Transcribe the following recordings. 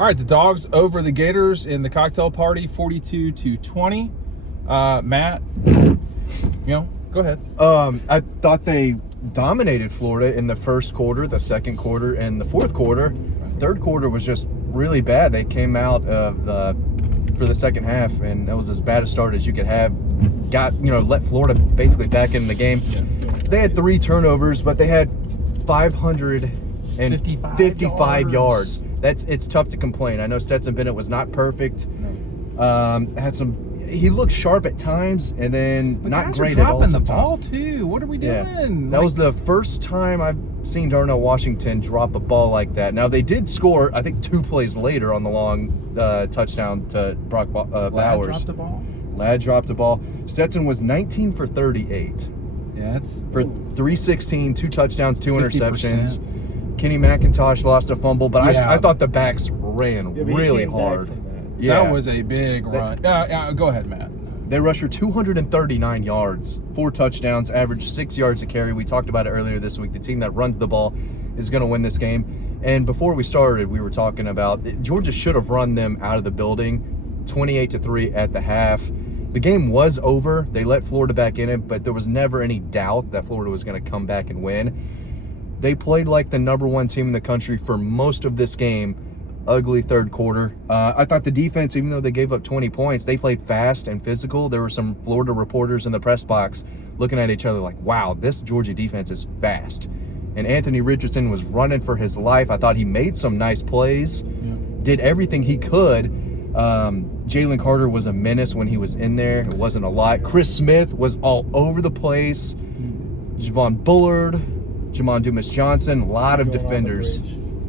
All right, the Dogs over the Gators in the cocktail party, 42-20. Matt, go ahead. I thought they dominated Florida in the first quarter, the second quarter, and the fourth quarter. Third quarter was just really bad. They came out for the second half, and that was as bad a start as you could have. Let Florida basically back in the game. They had 3 turnovers, but they had 555 yards. It's tough to complain. I know Stetson Bennett was not perfect. He looked sharp at times, and then not great at all. Dropping the ball too. What are we doing? Yeah. That was the first time I've seen Darnell Washington drop a ball like that. Now they did score, I think, 2 plays later on the long touchdown to Brock Bowers. Ladd dropped the ball. Stetson was 19 for 38. Yeah, that's for 316, 2 touchdowns, 2 interceptions. Kenny McIntosh lost a fumble, but I thought the backs ran really hard. That was a big run. Go ahead, Matt. They rushed for 239 yards, 4 touchdowns, averaged 6 yards a carry. We talked about it earlier this week. The team that runs the ball is going to win this game. And before we started, we were talking about Georgia should have run them out of the building, 28-3 at the half. The game was over. They let Florida back in it, but there was never any doubt that Florida was going to come back and win. They played like the number 1 team in the country for most of this game. Ugly third quarter. I thought the defense, even though they gave up 20 points, they played fast and physical. There were some Florida reporters in the press box looking at each other like, wow, this Georgia defense is fast. And Anthony Richardson was running for his life. I thought he made some nice plays, did everything he could. Jalen Carter was a menace when he was in there. It wasn't a lot. Chris Smith was all over the place. Javon Bullard, Jamon Dumas-Johnson, a lot of defenders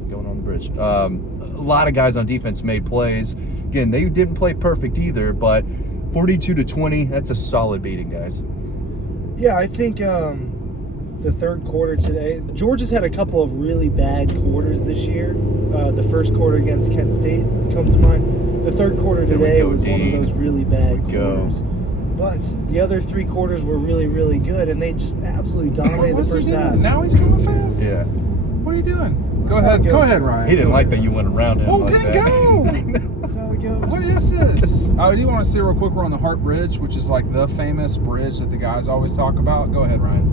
going on the bridge. A lot of guys on defense made plays. Again, they didn't play perfect either, but 42-20, that's a solid beating, guys. Yeah, I think the third quarter today, Georgia's had a couple of really bad quarters this year. The first quarter against Kent State comes to mind. The third quarter today was one of those really bad quarters. But the other 3 quarters were really, really good, and they just absolutely dominated the first half. Now he's coming fast? Yeah. What are you doing? Go ahead, Ryan. He didn't like that you went around him. Okay, go! That's how it goes. What is this? I do want to say real quick, we're on the Hart Bridge, which is like the famous bridge that the guys always talk about. Go ahead, Ryan.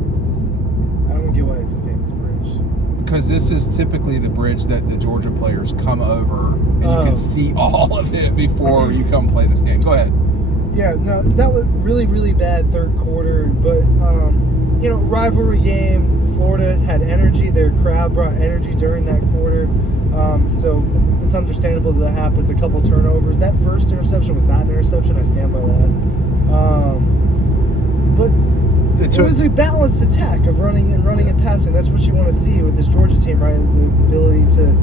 I don't get why it's a famous bridge. Because this is typically the bridge that the Georgia players come over, and you can see all of it before you come play this game. Go ahead. Yeah, no, that was really, really bad third quarter. But, rivalry game. Florida had energy. Their crowd brought energy during that quarter. So it's understandable that happens. A couple turnovers. That first interception was not an interception. I stand by that. But it was a balanced attack of running and passing. That's what you want to see with this Georgia team, right? The ability to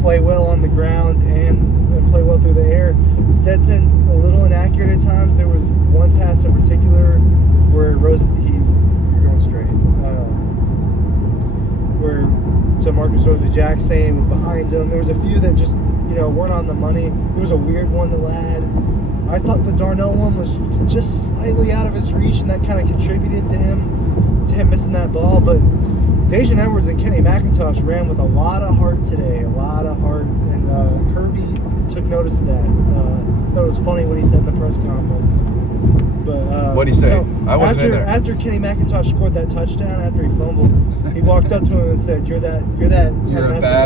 play well on the ground and play well through the air. Stetson, a little inaccurate at times. There was one pass in particular where you're going straight. Where to Marcus Rosey-Jackson was behind him. There was a few that just, weren't on the money. There was a weird one to Ladd. I thought the Darnell one was just slightly out of his reach, and that kind of contributed to him missing that ball. But Dejan Edwards and Kenny McIntosh ran with a lot of heart today, and Kirby took notice of that. That was funny what he said in the press conference. But what'd he say? I wasn't in there. After Kenny McIntosh scored that touchdown, after he fumbled, he walked up to him and said, "You're a bad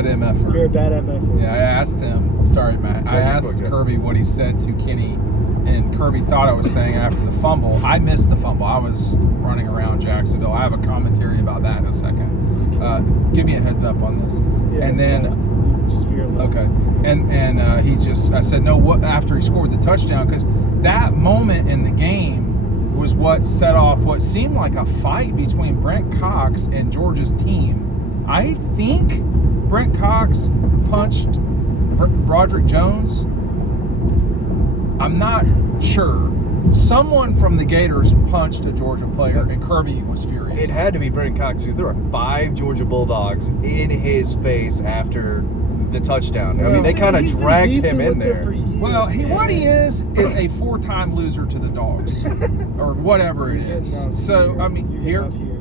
MFer. You're a bad MFer." Yeah, I asked him. Sorry, Matt. I asked Kirby what he said to Kenny, and Kirby thought I was saying after the fumble. I missed the fumble. I was running around Jacksonville. I have a commentary about that in a second. Give me a heads up on this. Yeah, and then. Just fear left. Okay, and I said no. What after he scored the touchdown? Because that moment in the game was what set off what seemed like a fight between Brent Cox and Georgia's team. I think Brent Cox punched Broderick Jones. I'm not sure. Someone from the Gators punched a Georgia player, and Kirby was furious. It had to be Brent Cox because there were 5 Georgia Bulldogs in his face after the touchdown. I mean, they kind of dragged him in there. Well, what he is a 4-time loser to the Dogs, or whatever it is. So, I mean,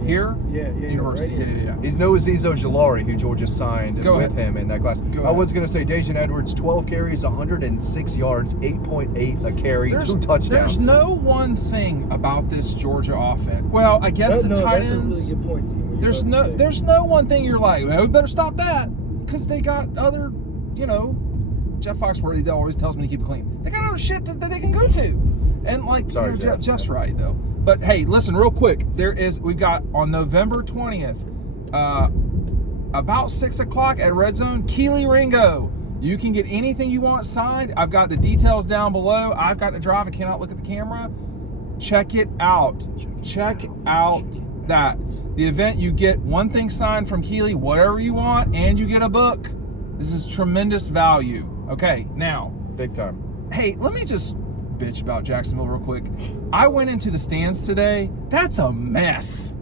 Here? Yeah, University. right here. Yeah. He's no Aziz Ojulari, who Georgia signed Go with ahead. him in that class. I was going to say Dejan Edwards, 12 carries, 106 yards, 8.8 a carry, 2 touchdowns. There's no one thing about this Georgia offense. Well, I guess the tight ends. That's a really good point, Dean. what you're There's about to say. there's no one thing you're like, well, we better stop that, because they got other, Jeff Foxworthy always tells me to keep it clean. They got other shit that they can go to, and like, Sorry, Jeff. Jeff's right though. But hey, listen, real quick, we've got on November 20th, about 6 o'clock at Red Zone, Kelee Ringo. You can get anything you want signed. I've got the details down below. I've got to drive. I cannot look at the camera. Check it out. Check out that. The event, you get one thing signed from Kelee, whatever you want, and you get a book. This is tremendous value. Okay, now. Big time. Hey, let me just bitch about Jacksonville real quick. I went into the stands today. That's a mess.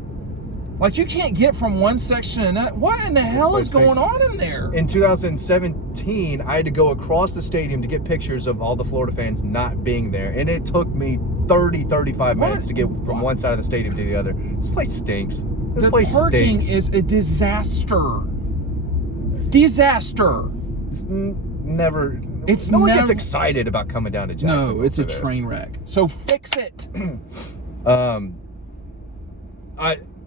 Like, you can't get from one section to another. What in the hell is going on in there? In 2017, I had to go across the stadium to get pictures of all the Florida fans not being there. And it took me 35 minutes to get from one side of the stadium to the other. This place stinks. This place parking stinks. is a disaster. Disaster. It's never. It's no one never- gets excited about coming down to Jacksonville. No, it's a for this. train wreck. So fix it.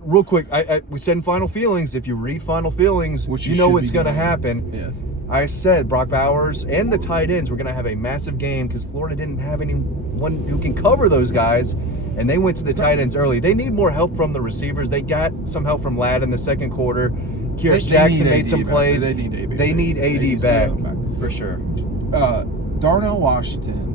Real quick, we said in Final Feelings, if you read Final Feelings, Which you you know should what's be going to doing. happen. Yes. I said Brock Bowers and the tight ends were going to have a massive game because Florida didn't have anyone who can cover those guys, and they went to the tight ends early. They need more help from the receivers. They got some help from Ladd in the second quarter. Kyrus Jackson need made AD some back. plays. They need AD They need AD back, back. for sure. Darnell Washington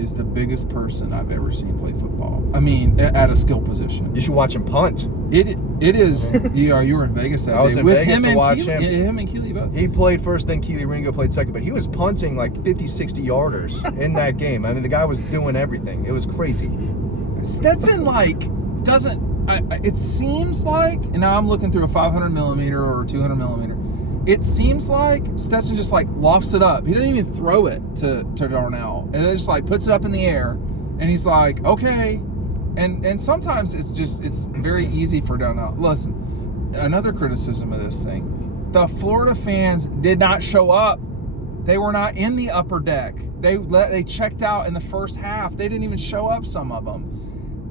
is the biggest person I've ever seen play football. I mean, at a skill position. You should watch him punt. It is. You were in Vegas that day. I was in with Vegas him to and watch Kelee, him and Kelee both. He played first, then Kelee Ringo played second, but he was punting like 50, 60 yarders in that game. I mean, the guy was doing everything. It was crazy. Stetson doesn't. It seems like, and now I'm looking through a 500 millimeter or 200 millimeter. It seems like Stetson just lofts it up. He didn't even throw it to Darnell, and then just puts it up in the air, and he's like, okay. And sometimes it's very easy for Darnell. Listen, another criticism of this thing: the Florida fans did not show up. They were not in the upper deck. They checked out in the first half. They didn't even show up. Some of them.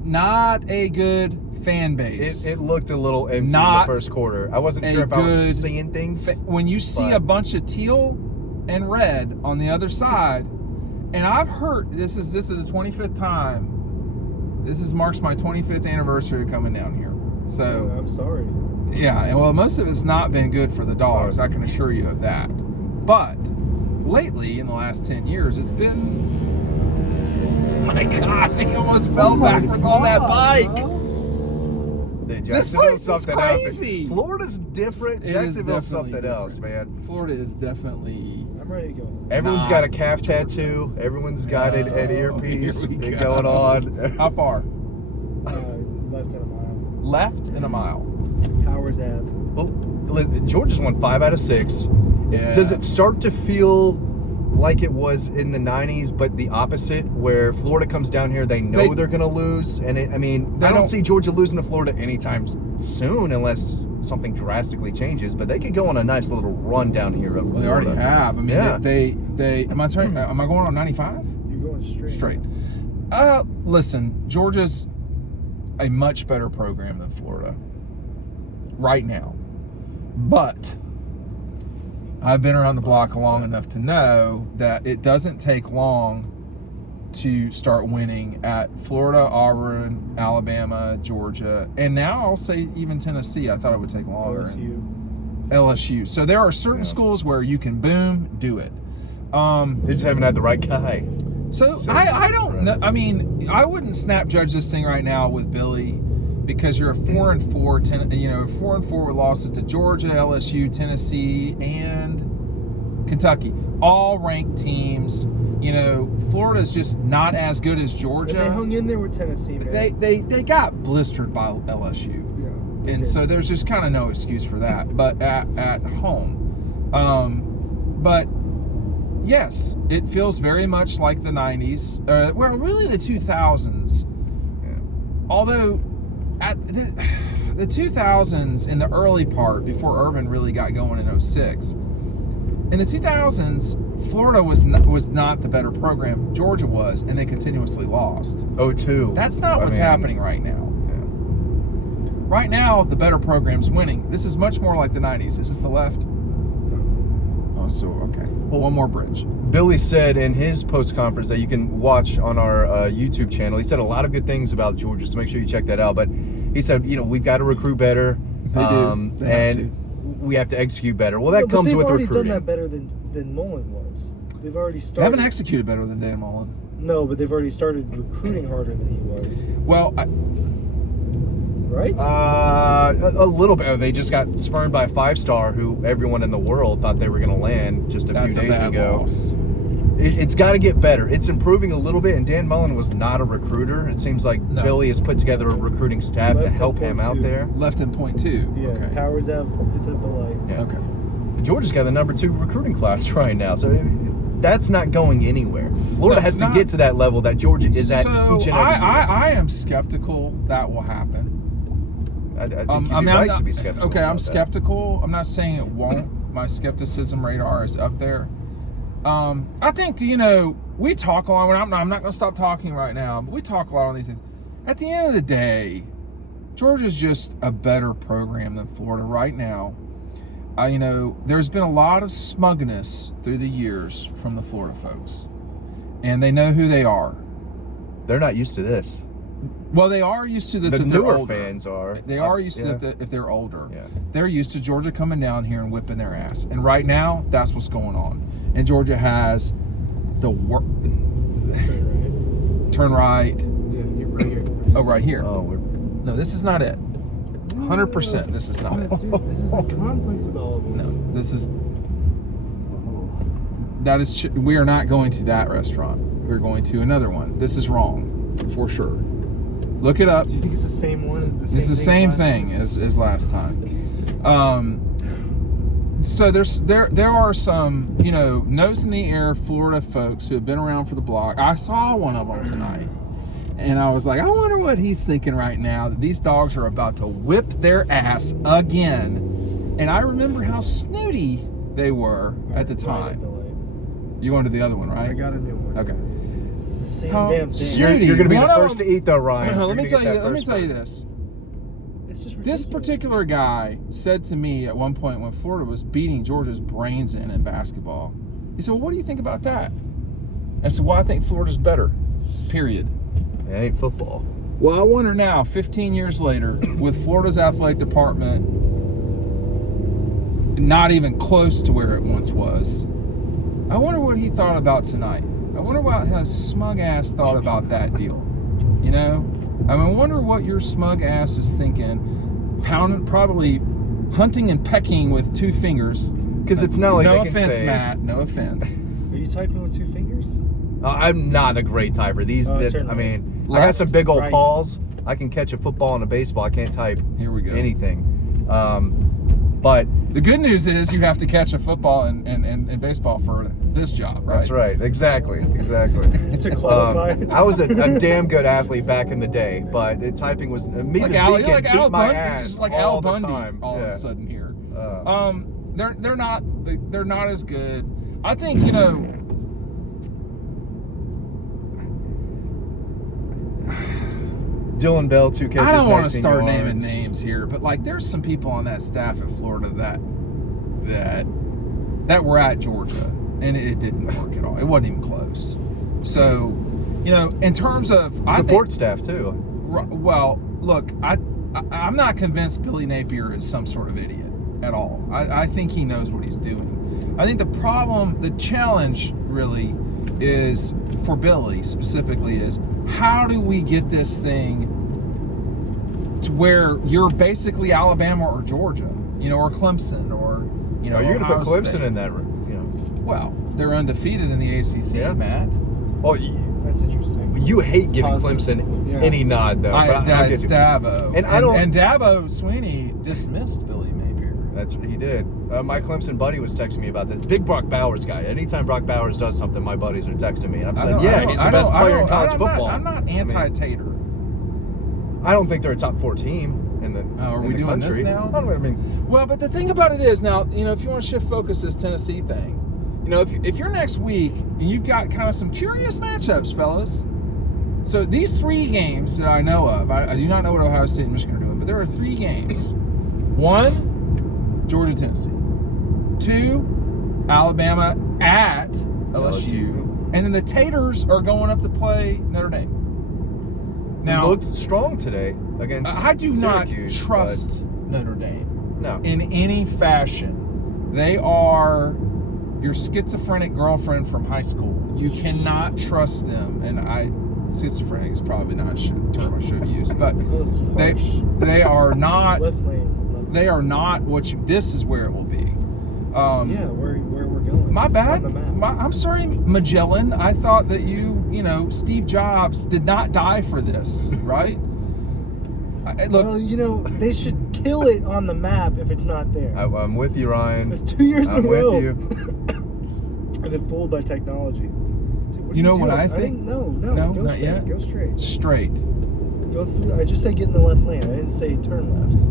Not a good fan base. It looked a little empty in the Not first quarter. I wasn't sure if I was seeing things. When you see a bunch of teal and red on the other side, and I've heard this is the 25th time. This marks my 25th anniversary coming down here. So I'm sorry. yeah, and well, most of it's not been good for the dogs. I can assure you of that. But lately, in the last 10 years, it's been. My God, he almost fell backwards on that bike. This place is crazy. Florida's different. It is Jacksonville's definitely something else, different. man. Florida is definitely. I'm ready to go. Everyone's got a calf tattoo. Everyone's got an earpiece Here we going go. on. How far? Left in a mile. Left in a mile. Powers Ave. Well, Georgia's won 5 out of 6. Yeah. Does it start to feel like it was in the 90s, but the opposite, where Florida comes down here, they know they're going to lose? And I don't see Georgia losing to Florida anytime soon unless something drastically changes, but they could go on a nice little run down here of Florida. They already have. I mean, Yeah. they am I turning? Am I going on 95? You're going straight. Listen, Georgia's a much better program than Florida right now, but I've been around the block long enough to know that it doesn't take long to start winning at Florida, Auburn, Alabama, Georgia, and now I'll say even Tennessee. I thought it would take longer. LSU. So there are certain schools where you can do it. They just haven't had the right guy. So I don't know. I mean, I wouldn't snap judge this thing right now with Billy, because you're a 4-4, 4-4 with losses to Georgia, LSU, Tennessee, and Kentucky, all ranked teams. Florida's just not as good as Georgia. And they hung in there with Tennessee, man. They got blistered by LSU, and so there's just kind of no excuse for that. But at home, but yes, it feels very much like the 90s. Well, really the 2000s. Yeah. Although, the 2000s in the early part before Urban really got going in 06. In the 2000s, Florida was not the better program. Georgia was, and they continuously lost. 02. That's not what's happening right now. Yeah. Right now, the better program's winning. This is much more like the 90s. Is this the left? Oh, so, okay. Well, one more bridge. Billy said in his post conference that you can watch on our YouTube channel, he said a lot of good things about Georgia, so make sure you check that out. But he said, we've got to recruit better. They do. They have to. We have to execute better. Well, that comes with recruiting. They've already done that better than Mullen was. They've already started. They haven't executed better than Dan Mullen. No, but they've already started recruiting harder than he was. Well, right? A little bit. They just got spurned by a 5-star who everyone in the world thought they were going to land just a few days ago. Loss. It's got to get better. It's improving a little bit, and Dan Mullen was not a recruiter. It seems like Billy has put together a recruiting staff to help him out there. Left in point 2. Yeah, okay. Powers F, it's at the light. Yeah. Okay. Georgia's got the number 2 recruiting class right now, so that's not going anywhere. Florida has to get to that level that Georgia is at each and every year. I am skeptical that will happen. I think you'd be right to be skeptical. Okay, I'm skeptical. I'm not saying it won't. My skepticism radar is up there. I think, we talk a lot. I'm not going to stop talking right now, but we talk a lot on these things. At the end of the day, Georgia's just a better program than Florida right now. There's been a lot of smugness through the years from the Florida folks, and they know who they are. They're not used to this. Well, they are used to this. The if they're newer older. fans are. They are used to if they're older. Yeah. They're used to Georgia coming down here and whipping their ass. And right now, that's what's going on. And Georgia has the turn right. Yeah, right here. Oh, right here. Oh, No, this is not it. 100%. This is not it. Dude, this is a complex with all of them. No, this is. That is. We are not going to that restaurant. We're going to another one. This is wrong, for sure. Look it up. Do you think it's the same one? It's the same thing as last time. So there are some nose in the air Florida folks who have been around for the block. I saw one of them tonight, and I was like, I wonder what he's thinking right now that these dogs are about to whip their ass again. And I remember how snooty they were at the time. You wanted the other one, right? I got a new one. Okay. It's the same How damn thing. snooty. You're going to be the One of first to eat, though, Ryan. Let me tell you this. It's just This ridiculous. particular guy said to me at one point when Florida was beating Georgia's brains in basketball, he said, well, what do you think about that? I said, well, I think Florida's better, period. It ain't football. Well, I wonder now, 15 years later, with Florida's athletic department not even close to where it once was, I wonder what he thought about tonight. I wonder what his smug ass thought about that deal. I wonder what your smug ass is thinking, probably hunting and pecking with 2 fingers. Because it's not like no they can offense, say, Matt. No offense. Are you typing with 2 fingers? I'm not a great typer. Turn I mean, left, I got some big old right. paws. I can catch a football and a baseball. I can't type Here we go. anything. But The good news is you have to catch a football and baseball for this job, right? that's right. Exactly. To qualify. I was a damn good athlete back in the day, but typing was me Like just Al, beat you're like Al my Bundy, ass just like all Al the Bundy time. all of Yeah. a sudden here. They're not as good. I think Dylan Bell, 2 catches. I don't want to 19 start yards. naming names here, but there's some people on that staff at Florida that were at Georgia, and it didn't work at all. It wasn't even close. So, in terms of Support staff too. Well, look, I'm not convinced Billy Napier is some sort of idiot at all. I think he knows what he's doing. I think the challenge really is for Billy specifically is how do we get this thing to where you're basically Alabama or Georgia, or Clemson or You're going to put Ohio Clemson State. in that. Well, they're undefeated in the ACC, Yeah. Matt. Oh, That's interesting. you hate giving Positive. Clemson Yeah. any nod though. but I'll It's give you- Dabo, And I don't- And Dabo Sweeney dismissed Billy Napier. That's what he did. My Clemson buddy was texting me about this. Big Brock Bowers guy. Anytime Brock Bowers does something, my buddies are texting me. And I'm saying, he's the best player in college football. I'm not anti-Tater. I don't think they're a top 4 team. Are we doing this now? I mean, Well, but the thing about it is now, if you want to shift focus, this Tennessee thing, if you're next week and you've got kind of some curious matchups, fellas. So these 3 games that I know of, I do not know what Ohio State and Michigan are doing, but there are 3 games. 1, Georgia, Tennessee. 2, Alabama at LSU. And then the Taters are going up to play Notre Dame. Now, looked strong today against I do not Syracuse, trust Notre Dame. No. In any fashion. They are your schizophrenic girlfriend from high school. You cannot trust them. And schizophrenic is probably not a term I should have used, but they are not. Left lane. They are not what you. This is where it will be. Yeah, where we're going. My bad. On the map. I'm sorry, Magellan. I thought that Steve Jobs did not die for this, right? Look, well, they should kill it on the map if it's not there. I'm with you, Ryan. It's 2 years in a row. I'm with you. I've been fooled by technology. Dude, you know what doing? I think? No, No, go not straight. yet. Go straight. Straight. Go through. I just said get in the left lane. I didn't say turn left.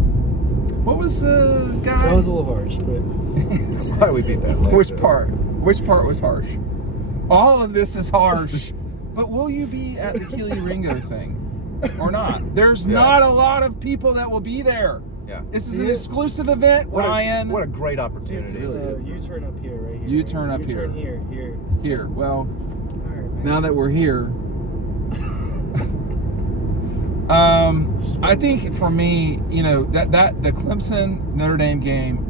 What was the guy? That was a little harsh, but I'm glad we beat that. Which part? Which part was harsh? All of this is harsh. But will you be at the Kelee Ringo thing or not? There's not a lot of people that will be there. Yeah. This is an exclusive event, Ryan. What a great opportunity. you turn up here, right here. You turn up here. You turn here. Here. Well, All right, man. now that we're here, I think for me, that the Clemson Notre Dame game,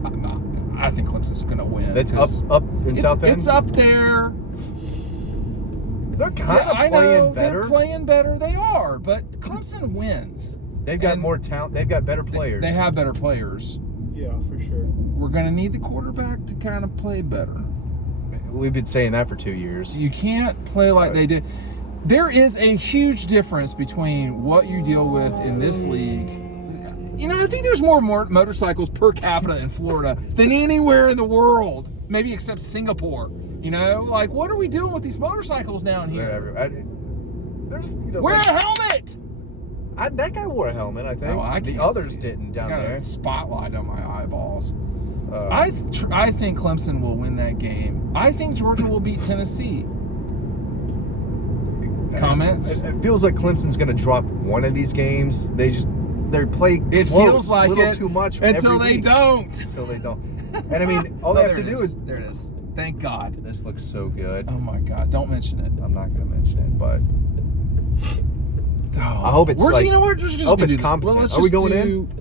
I think Clemson's going to win. That's up in South Bend. It's up there. They're kind of I playing know, better. They're playing better. They are, but Clemson wins. They've got more talent. They've got better players. They have better players. Yeah, for sure. We're going to need the quarterback to kind of play better. We've been saying that for 2 years. You can't play like they did. There is a huge difference between what you deal with in this league. I think there's more motorcycles per capita in Florida than anywhere in the world, maybe except Singapore. What are we doing with these motorcycles down here? Wear a helmet! That guy wore a helmet, I think. Oh, I the can't others see it. didn't down Got there. a spotlight on my eyeballs. I think Clemson will win that game. I think Georgia will beat Tennessee. Comments? It feels like Clemson's going to drop one of these games. They're playing It close, feels like a little it too much until every they week. don't. Until they don't. And I mean, all they have to do is. There it is. Thank God. This looks so good. Oh my God! Don't mention it. I'm not going to mention it, but Oh, I hope it's you know what? Just I hope do it's that. competent. Let's Are we just going do- in?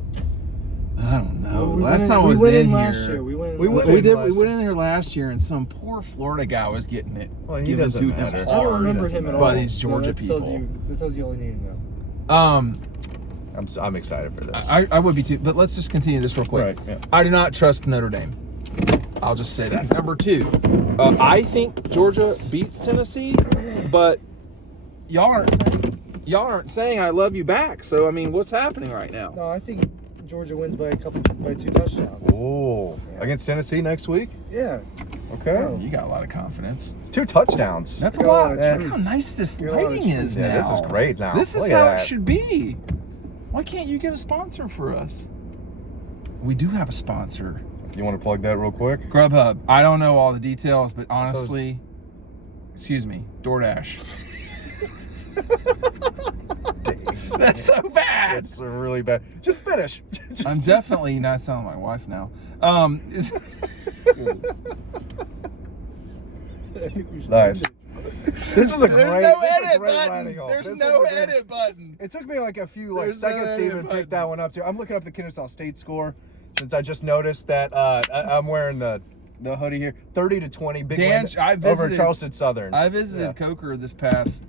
I don't know. We Last went time I was went in last here, year. We went. we last went we year. did. We went in there last year, and some poor Florida guy was getting it. Well, he given doesn't to him matter. I don't hard. remember him at all. By these Georgia that tells people. that tells you all you need to know. I'm excited for this. I would be too. But let's just continue this real quick. Right, yeah. I do not trust Notre Dame. I'll just say that. Number 2, I think Georgia beats Tennessee, but y'all aren't saying I love you back. So I mean, what's happening right now? No, I think Georgia wins by 2 touchdowns. Oh, against Tennessee next week? Yeah. Okay. Oh. You got a lot of confidence. 2 touchdowns. That's a Got a lot lot. of Look truth. how nice this Got a lot of lighting truth. is Yeah, now. this is great now. This is Look how at it that. should be. Why can't you get a sponsor for us? We do have a sponsor. You want to plug that real quick? Grubhub. I don't know all the details, but honestly, excuse me, DoorDash. That's so bad. It's really bad. Just finish. I'm definitely not selling my wife now. Nice. This is a There's great. no this is a edit great button. landing hole. There's This no is a great- edit button. It took me like a few There's no seconds to edit even button. pick that one up too. I'm looking up the Kennesaw State score since I just noticed that I'm wearing the hoodie here. 30-20, big Dan, win I over visited- Charleston Southern. I visited Yeah. Coker this past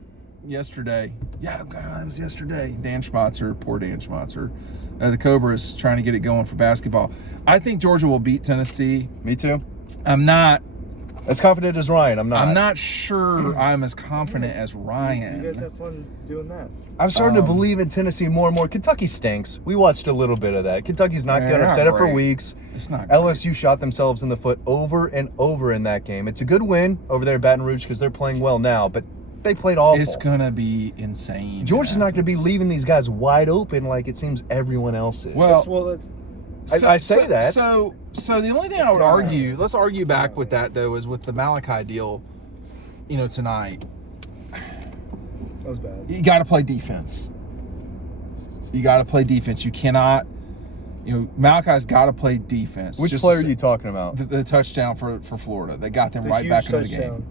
yesterday. Yeah, it was yesterday. Dan Schmatzer, poor Dan Schmatzer. The Cobras trying to get it going for basketball. I think Georgia will beat Tennessee. Me too. I'm not As confident as Ryan, I'm not. I'm not sure I'm as confident as You guys Ryan. have fun doing that. I'm starting to believe in Tennessee more and more. Kentucky stinks. We watched a little bit of that. Kentucky's not Yeah, good. they're I've not said it for great. weeks. It's not great. LSU shot themselves in the foot over and over in that game. It's a good win over there at Baton Rouge because they're playing well now, but They played awful. It's gonna be insane. Georgia's not gonna be leaving these guys wide open like it seems everyone else is. I say that. So the only thing I would argue, let's argue back with that though, is with the Malachi deal. Tonight. That was bad. You got to play defense. You cannot. Malachi's got to play defense. Which player are you talking about? The touchdown for Florida. They got them right back into the game.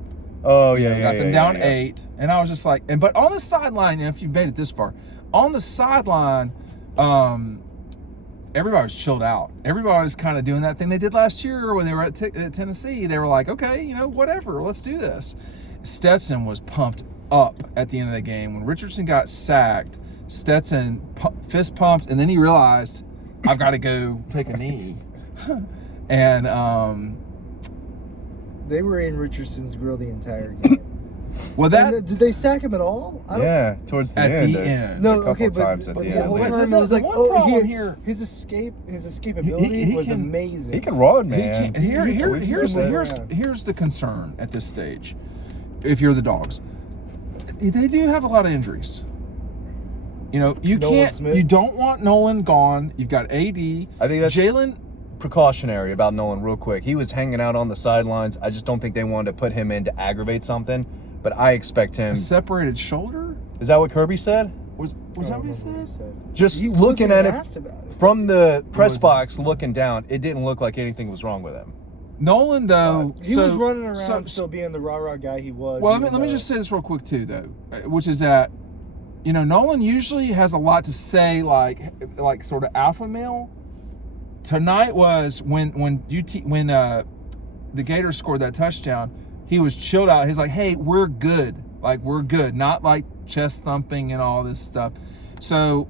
Oh yeah, got them down 8, and I was just like, but on the sideline, if you've made it this far, on the sideline, everybody was chilled out. Everybody was kind of doing that thing they did last year when they were at Tennessee. They were like, okay, whatever, let's do this. Stetson was pumped up at the end of the game. When Richardson got sacked, Stetson fist pumped, and then he realized, I've got to go take a knee. And they were in Richardson's grill the entire game. Well, did they sack him at all? Towards the at end. The end. No, a couple times at the the end. whole But time it was like, here. his escapability was amazing. He can run, man. Here's the concern at this stage. If you're the Dogs, they do have a lot of injuries. You don't want Nolan gone. You've got AD. I think that's Jalen. Precautionary about Nolan real quick. He was hanging out on the sidelines. I just don't think they wanted to put him in to aggravate something. But I expect him. A separated shoulder? Is that what Kirby said? Was that what he said? Just He looking wasn't at asked about it. from the press box, looking down, it didn't look like anything was wrong with him. Nolan, though, he was running around still being the rah-rah guy he was. Well, let me just say this real quick too, though, which is that Nolan usually has a lot to say, like sort of alpha male. Tonight was when the Gators scored that touchdown, he was chilled out. He's like, "Hey, we're good. We're good." Not like chest thumping and all this stuff. So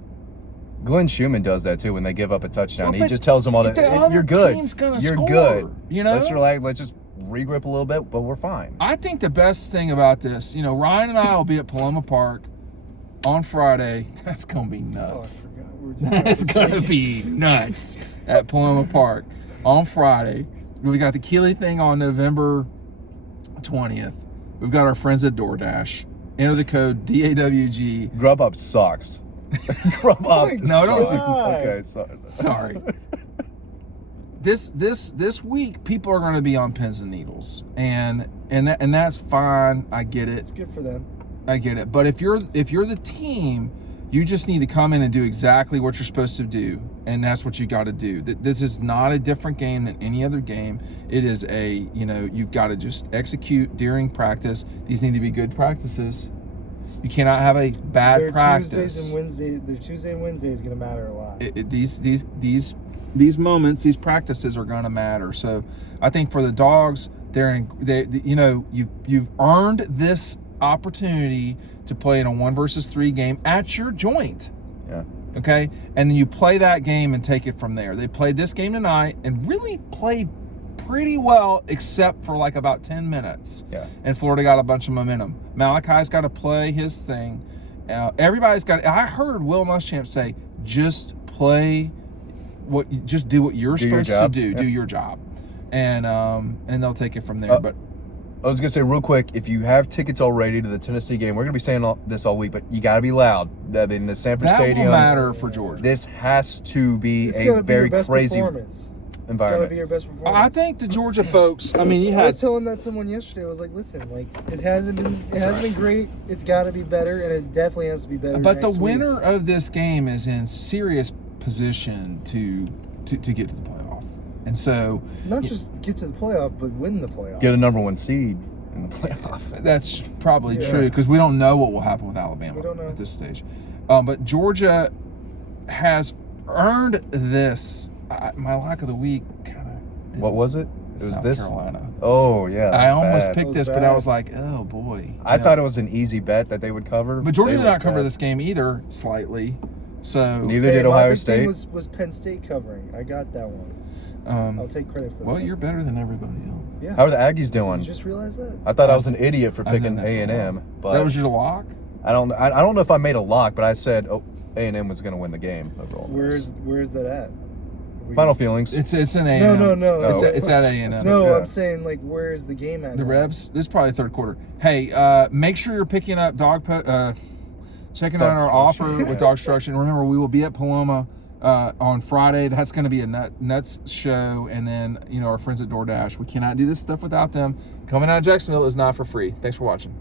Glenn Schumann does that too when they give up a touchdown. Well, he just tells them all that you're good. You're good. Let's relax. Let's just regrip a little bit, but we're fine. I think the best thing about this, Ryan and I will be at Paloma Park on Friday. That's gonna be nuts. That's gonna be nuts at Paloma Park on Friday. We got the Kelee thing on November 20th. We've got our friends at DoorDash. Enter the code DAWG. Grubhub sucks. Grubhub. No, don't. Okay, sorry. This week, people are going to be on pins and needles, and that's fine. I get it. It's good for them. I get it. But if you're the team, you just need to come in and do exactly what you're supposed to do, and that's what you got to do. This is not a different game than any other game. It is you've got to just execute during practice. These need to be good practices. You cannot have a bad practice. Their Tuesday and Wednesday is going to matter a lot. These moments, these practices are going to matter. So I think for the Dogs, you've earned this opportunity to play in a 1-versus-3 game at your joint. Yeah. Okay? And then you play that game and take it from there. They played this game tonight and really played pretty well, except for about 10 minutes. Yeah. And Florida got a bunch of momentum. Malachi's got to play his thing. Everybody's got. I heard Will Muschamp say, "Just play just do what you're supposed to do. Yeah. Do your job," and they'll take it from there. But I was gonna say real quick, if you have tickets already to the Tennessee game, we're gonna be saying this all week, but you gotta be loud. In the Sanford Stadium, will matter for Georgia. This has to be a very crazy performance. Environment. It's gotta be your best performance. I think the Georgia folks. I was telling that someone yesterday. I was like, listen, it hasn't been great. It's got to be better, and it definitely has to be better. But the winner of this game is in serious position to get to the playoff, and so not just get to the playoff, but win the playoff. Get a number 1 seed in the playoff. That's probably true because we don't know what will happen with Alabama at this stage. But Georgia has earned this. My lock of the week kind of. What was it? It was South Carolina. Oh yeah. I almost bad. picked this, but I was like, oh boy. I thought it was an easy bet that they would cover. But Georgia did not cover this game either, slightly. So neither did Ohio State. Was Penn State covering? I got that one. I'll take credit for that. Well, you're better than everybody else. Yeah. How are the Aggies doing? You just realized that? I thought I was an idiot for picking A&M, but that was your lock. I don't know if I made a lock, but I said A&M was going to win the game overall. Where's that at? Final feelings. It's an A&M. No. It's at A&M. No, Yeah. I'm saying like where's the game at? The Rebs. This is probably third quarter. Hey, make sure you're picking up checking out our offer with Dog Struction. Remember, we will be at Paloma on Friday. That's going to be a nuts show, and then our friends at DoorDash. We cannot do this stuff without them. Coming out of Jacksonville is not for free. Thanks for watching.